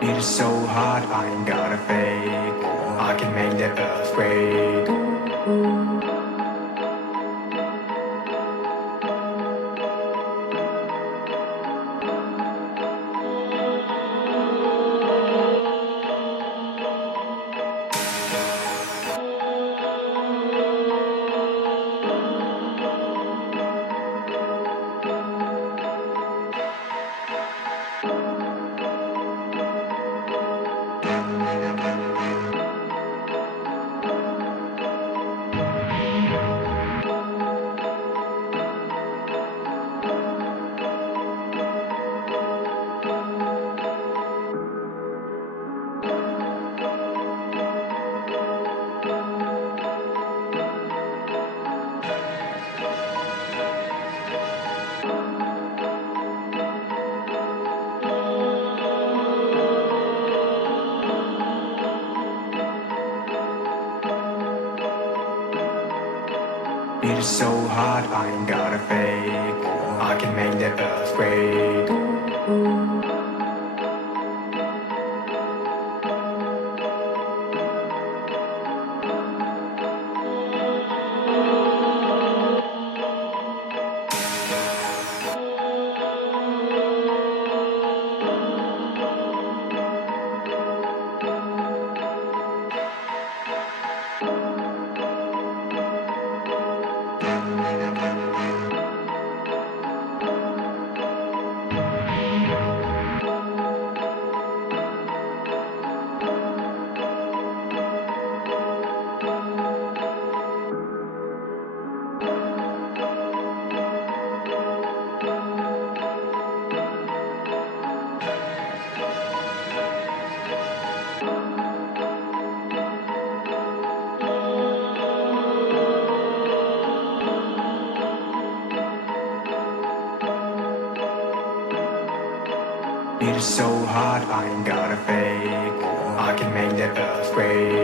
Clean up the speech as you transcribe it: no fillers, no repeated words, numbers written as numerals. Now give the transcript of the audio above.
It is so hard, I ain't got a fake. I can make the earth quake. It is so hard, I ain't got a fake. I can make the earth quake. It is so hard, I ain't got a fake. I can make the earth quake.